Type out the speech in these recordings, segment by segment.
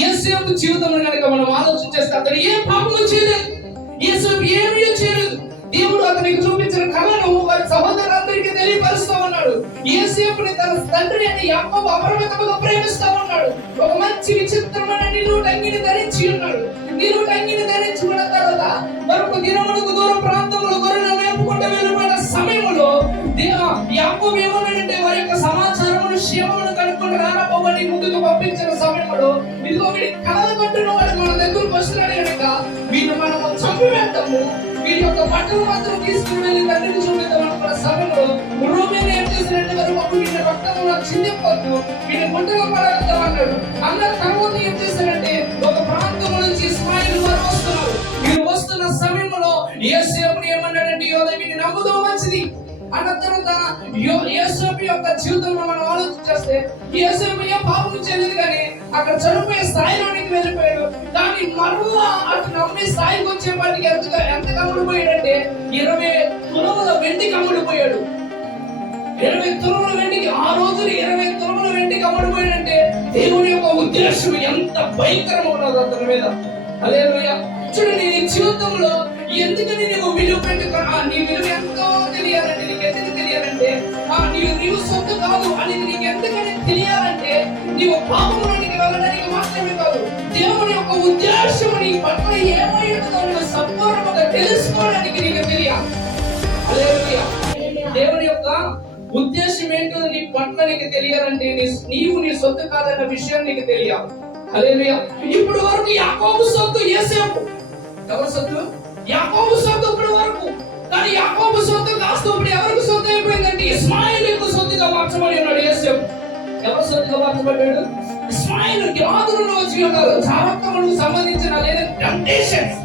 యేసేపు జీవితంలో కనుక మనం ఆలోచన చేస్తే అతను ఏ పాపము చేయలేదు, యేసేపు ఏమీ చేయలేదు. దేవుడు అతనికి చూపించిన కళను వారి సహోదరులందరికీ తెలియపరుస్తా ఉన్నాడు. యేసేపుని తన తండ్రి అని యాకోబు అపరిమితంగా ప్రేమిస్తా ఉన్నాడు. ఒక మంచి విచిత్రమైన నిలువుటంగిని ధరించి ఉన్నాడు. నిలువుటంగిని ధరించి ఉన్న తర్వాత మరొక దినములకు దూర ప్రాంతంలో గొర్రెలను మేపుకుంటూ వెళ్ళిపోయిన సమయంలో యాకోబు ఏమన్నాడంటే వారి యొక్క సమాచారమును క్షేమమును కనుక్కొని రానపోవని ముందుకు పంపించిన సమయంలో ఇదిగో వీడి కళ కట్టిన వాడు మన దగ్గరకు వస్తున్నాడు కనుక వీళ్ళు మనము చంపివేద్దాము, వీరి యొక్క బట్టలు మాత్రం తీసుకుని వెళ్ళి తండ్రికి చూపిద్దాం అనుకున్న సమయంలో రూబేను ఏం చేశారంటే వారు బాబు వీళ్ళ రక్తంలో చిందిపోతూ వీళ్ళ గుంటలో పడగలుగుతాం అన్నాడు. అన్న తర్వాత ఏం చేశారంటే ఒక ప్రాంతం నుంచి ఇస్మాయిల్ వారు వస్తున్నారు. వీరు వస్తున్న సమయంలో యేసేపుని ఏమన్నాడంటే యోధా వీడిని నమ్ముదాం మంచిది అన్న తర్వాత యేసేపు యొక్క జీవితంలో మనం ఆలోచన చేస్తే యేసేపు ఏ పాపం చేయలేదు కానీ అక్కడ చనిపోయే స్థాయిలోనికి వెళ్ళిపోయాడు. కానీ మరలా అటు నమ్మే స్థాయికి వచ్చేపాటికి ఎంత కమ్ముడిపోయాడంటే 20 తులముల వెండికి అమ్ముడిపోయాడు. 20 తులముల వెండికి, ఆ రోజు 20 తులముల వెండికి అమ్ముడిపోయాడంటే దేవుని యొక్క ఉద్దేశం ఎంత భయంకరంగా ఉన్నది అతని మీద. హల్లెలూయా. చూడండి, నీ జీవితంలో ఎందుకని నువ్వు విలువ పెట్టుకో, నీ విలువ ఎంతో తెలియాలంటే నీకు ఎందుకు తెలియాలంటే నీవు సొత్తు కాదు అని నీకు ఎందుకని తెలియాలంటే నీవు పాపంలోనికి వెళ్ళడానికి మాత్రమే కాదు, దేవుని యొక్క ఉద్దేశం నీ పట్ల ఏమై ఉంటుందో నువ్వు సంపూర్ణంగా తెలుసుకోవడానికి నీకు తెలియాలి. హల్లెలూయా. దేవుని యొక్క ఉద్దేశం ఏంటో నీ పట్ల నీకు తెలియాలంటే నీవు నీ సొత్తు కాదన్న విషయం నీకు తెలియాలి. హల్లెలూయా. ఇప్పుడు వరకు యాకోబు సొత్తు యేసేపు. ఎవరి సొత్తు? యాకోబు సొత్తు ఇప్పుడు వరకు. కానీ యాకోబు సొత్తు కాస్త ఇప్పుడు ఎవరికి సొత్తు అయిపోయిందంటే ఇస్మాయిలుకు సొత్తుగా మార్చబడి ఉన్నాడు యేసేపు. ఎవరి సొత్తుగా మార్చబడ్డాడు? ఇస్మాయిలు. గిలాదులో వచ్చి ఉన్నారు చారత్వములకు సంబంధించిన లేదా టెంప్టేషన్స్,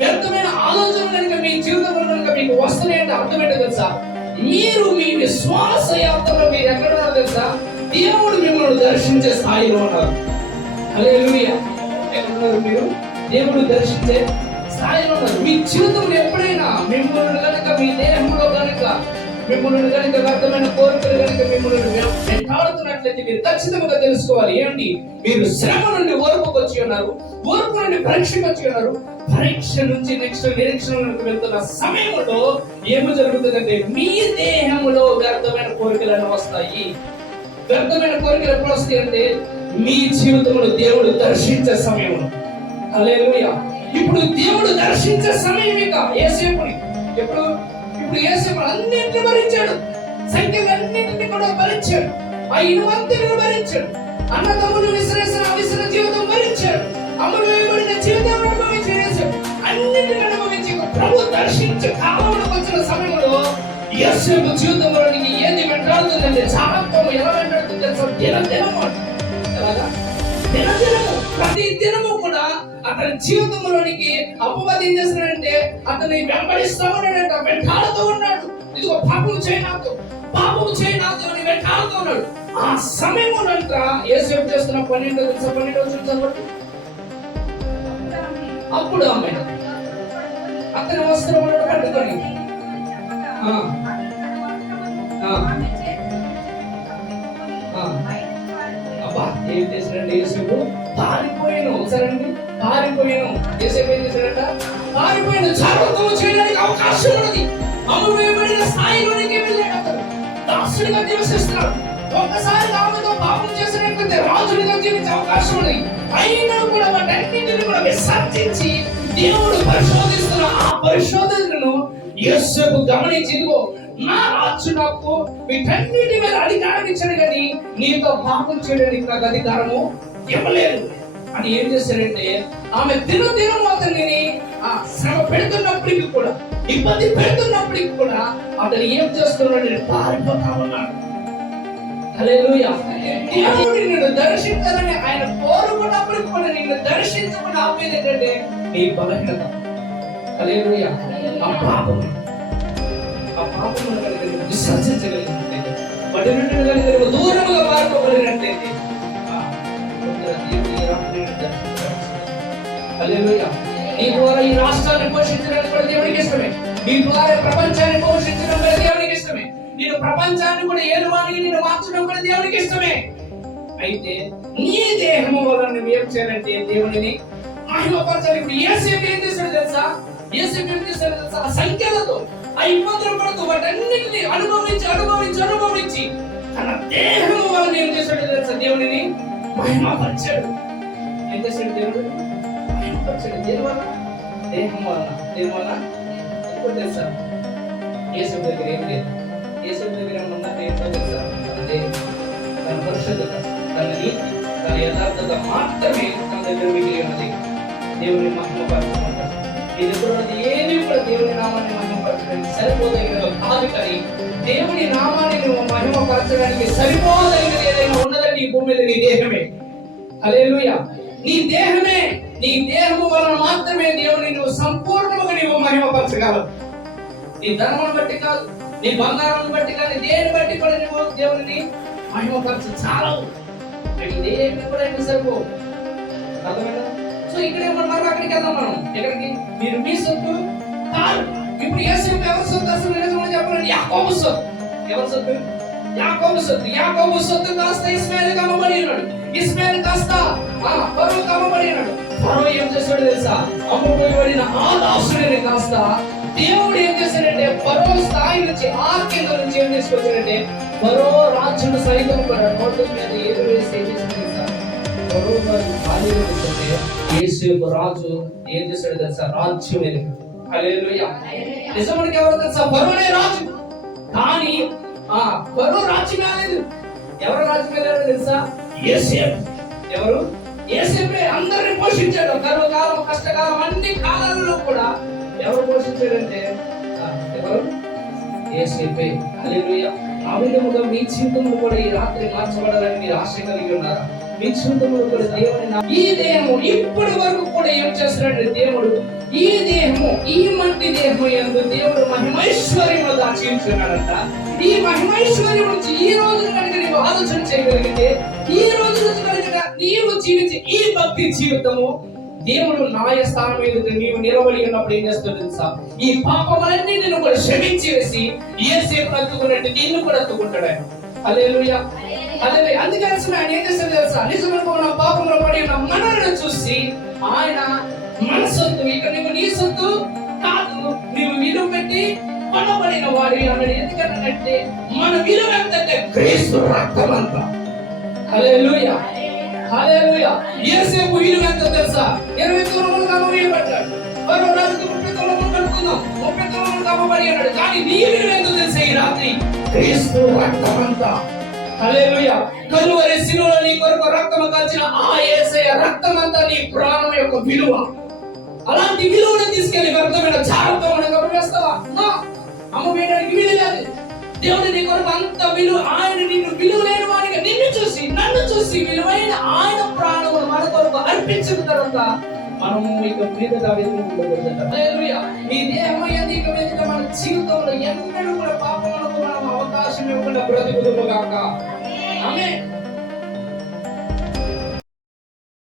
వ్యర్థమైన ఆలోచనలు కనుక మీ జీవితంలో కనుక మీకు వస్తున్నాయంటే అర్థం ఏంటో తెలుసా? మీరు మీ విశ్వాస యాత్రలో మీరు ఎక్కడ ఉన్నారో తెలుసా? దేవుడు మిమ్మల్ని దర్శించే స్థాయిలో ఉన్నారు. హల్లెలూయా. ఎక్కడున్నారు మీరు? దేవుడు దర్శించే స్థాయిలో ఉన్నారు. మీ జీవితంలో ఎప్పుడైనా మిమ్మల్ని కనుక మీ దేహంలో కనుక మిమ్మల్ని కనుక వ్యర్థమైన కోరికలు కనుక మిమ్మల్ని వెంటాడుతున్నట్లయితే మీరు ఖచ్చితంగా తెలుసుకోవాలి. ఏంటి? మీరు శ్రమ నుండి ఓర్పుకు వచ్చి ఉన్నారు, ఓర్పు నుండి పరీక్షకు వచ్చి ఉన్నారు. పరీక్ష నుంచి నెక్స్ట్ నిరీక్షణకు వెళ్తున్న సమయంలో ఏమి జరుగుతుందంటే మీ దేహంలో వ్యర్థమైన కోరికలు వస్తాయి. వ్యర్థమైన కోరికలు ఎప్పుడు వస్తాయి అంటే మీ జీవితంలో దేవుడు దర్శించే సమయంలో. హల్లెలూయా. ఇప్పుడు దేవుడు దర్శించే సమయం ఇక యేసేపుని ఇప్పుడు యేసేపు అన్నింటిని భరించాడు, సంఖ్యలన్నింటినీ కూడా భరించాడు, ఆ ఇనుమంతిని భరించాడు, అన్నదమ్ములు విసిరేసిన అవిసిన జీవితం భరించాడు, అమలు వేయబడిన జీవితం అనుభవించాడు. యేసేపు అన్నింటిని అనుభవించి ప్రభు దర్శించే కాలంలోకి వచ్చిన సమయంలో యేసేపు జీవితంలోనికి ఏది వెంటాడుతుందంటే చారత్వము ఎలా వెంటాడుతుంది తెలుసా? దినదినము. ఎలాగా? దినదినము. ప్రతి దినము కూడా అతని జీవితంలోనికి అపవాది ఏం చేస్తున్నాడంటే అతన్ని వెంబడిస్తా ఉన్నాడంట, వెంటాడుతూ ఉన్నాడు. ఇదిగో పాపము చేయనాదు, పాపము చేయనాదు అని వెంటాడుతూ ఉన్నాడు. ఆ సమయంలోనంట యేసేపు చేస్తున్న 12 చదవండి. అప్పుడు ఆమె అతని వస్త్రములను పట్టుకొని అబ్బా ఏం చేశాడంటే యేసేపు పారిపోయాను. ఒకసారండి పారిపోయాను. యేసేపు ఏం చేశాడంట? పారిపోయాను. చారత్వము చేయడానికి అవకాశం ఉన్నది. అమ్మువేయబడిన స్థాయిలోనికి వెళ్ళాడు. అతను దాసుడిగా నివసిస్తున్నాడు. ఒక్కసారి ఆమెతో పాపం చేసినట్లయితే రాజుడిగా జీవించే అవకాశం ఉన్నది. అయినా కూడా వాటన్నింటిని కూడా విసర్జించి దేవుడు పరిశోధిస్తున్న ఆ పరిశోధనను యేసేపు గమనించి నా రాజు నాకు వీటన్నిటి మీద అధికారం ఇచ్చాడు కానీ నీతో పాపం చేయడానికి నాకు అధికారము ఇవ్వలేదు అని ఏం చేశాడంటే ఆమె దినదినం అతన్ని శ్రమ పెడుతున్నప్పటికీ కూడా, ఇబ్బంది పెడుతున్నప్పటికీ కూడా అతను ఏం చేస్తున్నాడు? పారిపోతా ఉన్నాడు. హల్లెలూయా. దేవుడు నిన్ను దర్శించాలని ఆయన కోరుకున్నప్పటికీ కూడా నిన్ను దర్శించమని ఆపేది ఏంటంటే నీ బలహీనత. హల్లెలూయా. ఆ పాపం విసర్జించగలిగినట్లయితే, వాటి నుండి కనుక దూరంగా పారిపోగలిగినట్లయితే హల్లెలూయా. నీ ద్వారా ఈ రాష్ట్రాన్ని పోషించడం కూడా దేవునికి ఇష్టమే. నీ ద్వారా ప్రపంచాన్ని పోషించడం కూడా దేవునికి ఇష్టమే. నేను ప్రపంచాన్ని కూడా ఏలువానికి నేను మార్చడం కూడా దేవునికి ఇష్టమే. అయితే నీ దేహము వలన నువ్వు ఏం చేయాలంటే దేవునిని మహిమపరచాలి. ఇప్పుడు యేసేపు ఏం చేశాడు తెలుసా? యేసేపు ఏం చేశాడు తెలుసా? ఆ సంఖ్యలతో ఆ ఇబ్బందులు పడుతూ వాటన్నిటిని అనుభవించి తన దేహము వలన ఏం చేశాడు తెలుసా? దేవునిని మహిమపరచాడు. ఏం చేశాడు? దేవుడు మహిమపరచాడు. దేని వలన? దేహం వలన. దేని వలన? ఎప్పుడు తెలుసా? యేసేపు దగ్గర ఏం లేదు. యేసేపు దగ్గర ఉన్నది ఏంటో తెలుసా? అంటే తన పరిశుద్ధత, తన నీతి, తన యథార్థత మాత్రమే తన దగ్గర మిగిలి ఉన్నది. దేవుని మహిమపరచుకుంటాడు. నీ దగ్గర ఉన్నది ఏది కూడా దేవుని నామాన్ని మహిమపరచడానికి సరిపోదగినది కాదు. కానీ దేవుని నామాన్ని నువ్వు మహిమపరచడానికి సరిపోదగినది ఏదైనా ఉన్నదండి ఈ భూమి మీద నీ దేహమే. హల్లెలూయా. నీ దేహమే. నీ దేహము వలన మాత్రమే దేవుని నువ్వు సంపూర్ణంగా నీవు మహిమపరచగలవు. నీ ధనమును బట్టి కాదు, నీ బంగారం బట్టి కాదు, దేని బట్టి కూడా నువ్వు దేవుని మహిమపరచ చాలవు. దేని కూడా సరిపో. అర్థమైనా? సో ఇక్కడ మనం అక్కడికి వెళ్దాం. మనం ఎక్కడికి? మీరు మీ సొత్తు కాదు. ఇప్పుడు యేసేపు ఎవరి సొత్తు? అసలు నిజమని చెప్పాలంటే యాకోబు సొత్తు. ఎవరి సొత్తు? యాకోబు సొత్తు. యాకోబు సొత్తు కాస్త ఇస్మాయిల్ అమ్మబడి ఉన్నాడు. ఇస్మాయిల్ కాస్త ఫరోకు అమ్మబడి ఉన్నాడు. ఫరో ఏం చేస్తాడు తెలుసా? అమ్మబడిన ఆ దాసుడిని కాస్త దేవుడు ఏం చేశాడంటే ఫరో స్థాయి నుంచి ఆ కింద నుంచి ఏం తీసుకొచ్చాడంటే ఫరో రాజును సైతం కూడా నోట్ల మీద ఏదో వేసి ఏం చేశాడు తెలుసా? ఫరో గారు ఖాళీ ఉంటే యేసేపు రాజు ఏం చేశాడు తెలుసా? రాజ్యం ఎదిగాడు. హల్లెలూయా. నిజానికి ఎవరు తెలుసా? ఫరోనే రాజు. కానీ ఫరో రాజ్యం కాలేదు. ఎవరు రాజ్యం వెళ్ళారో తెలుసా? యేసేపు. ఎవరు? యేసేపే అందరిని పోషించాడు. కరువు కాలం, కష్టకాలం, అన్ని కాలాలలో కూడా ఎవరు పోషించాడంటే ఎవరు? యేసేపే. హల్లెలూయా. ఆ విధముగా మీ జీవితంలో కూడా ఈ రాత్రి మార్చబడాలని మీరు ఆశ కలిగి ఉన్నారా? మీ జీవితంలో కూడా దేవుని ఈ దేహము ఇప్పటి వరకు కూడా ఏం చేస్తున్నాడు దేవుడు? ఈ దేహము, ఈ మంటి దేహము యందు దేవుడు మహిమైశ్వర్యము దాచించున్నాడంట. ఈ మహిమైశ్వర్యం నుంచి ఈ రోజు కనుక నీవు ఆలోచన చేయగలిగితే, ఈ రోజు నుంచి కనుక నీవు జీవించే ఈ భక్తి జీవితము దేవుడు న్యాయస్థానం ఎదుట నీవు నిలబడి ఉన్నప్పుడు ఏం చేస్తాడు తెలుసా? ఈ పాపములన్నీ నిన్ను కూడా క్షమించి వేసి యేసేపు అత్తుకున్నట్టు నిన్ను కూడా అత్తుకుంటాడు ఆయన. హల్లెలూయా. హల్లెలూయా. అందుకని ఆయన ఏం చేస్తాడు తెలుసా? నిజమైన పాపంలో పడి ఉన్న మనల్ని చూసి ఆయన మన సొత్తు, ఇక నువ్వు నీ సొత్తు కాదు, నువ్వు విలువ పెట్టి కొనబడిన వాడి అన్నాడు. ఎందుకంటే మన విలువ ఎంతంటే క్రీస్తు రక్తమంత. హల్లెలూయా. హల్లెలూయా. యేసేపు విలువ ఎంత తెలుసా? 20 తులములకు అమ్మబడ్డాడు. ఫరో రాజుకు 30 తులములు కనుక్కున్నాం, 30 తులములకు అమ్మబడి అన్నాడు. కానీ నీ విలువ ఎంత తెలుసా? ఈ రాత్రి క్రీస్తు రక్తమంత. హల్లెలూయా. కలువరి శిలువలో నీ కొరకు రక్తము కాచిన ఆ యేసయ్య రక్తమంతా నీ ప్రాణం యొక్క విలువ. అలాంటి విలువను తీసుకెళ్లి వ్యర్థమైన చారత్వమైన గమనిస్తావా? అమ్మ వేయడానికి విలువ లేదు. దేవుడు నీ కొరకు అంత విలువ, ఆయన నిన్ను విలువ లేని వాడిగా నిన్ను చూసి, నన్ను చూసి విలువైన ఆయన ప్రాణమును మన కొరకు అర్పించిన తర్వాత మనము ఇక మీదట ఉండకూడదట. హల్లెలూయా. ఈ దేహం యందు ఇక మీదట మన జీవితంలో ఎన్నడూ కూడా పాపమునకు మనం అవకాశం ఇవ్వకుండా బ్రతుకుదుము గాక. ఆమేన్.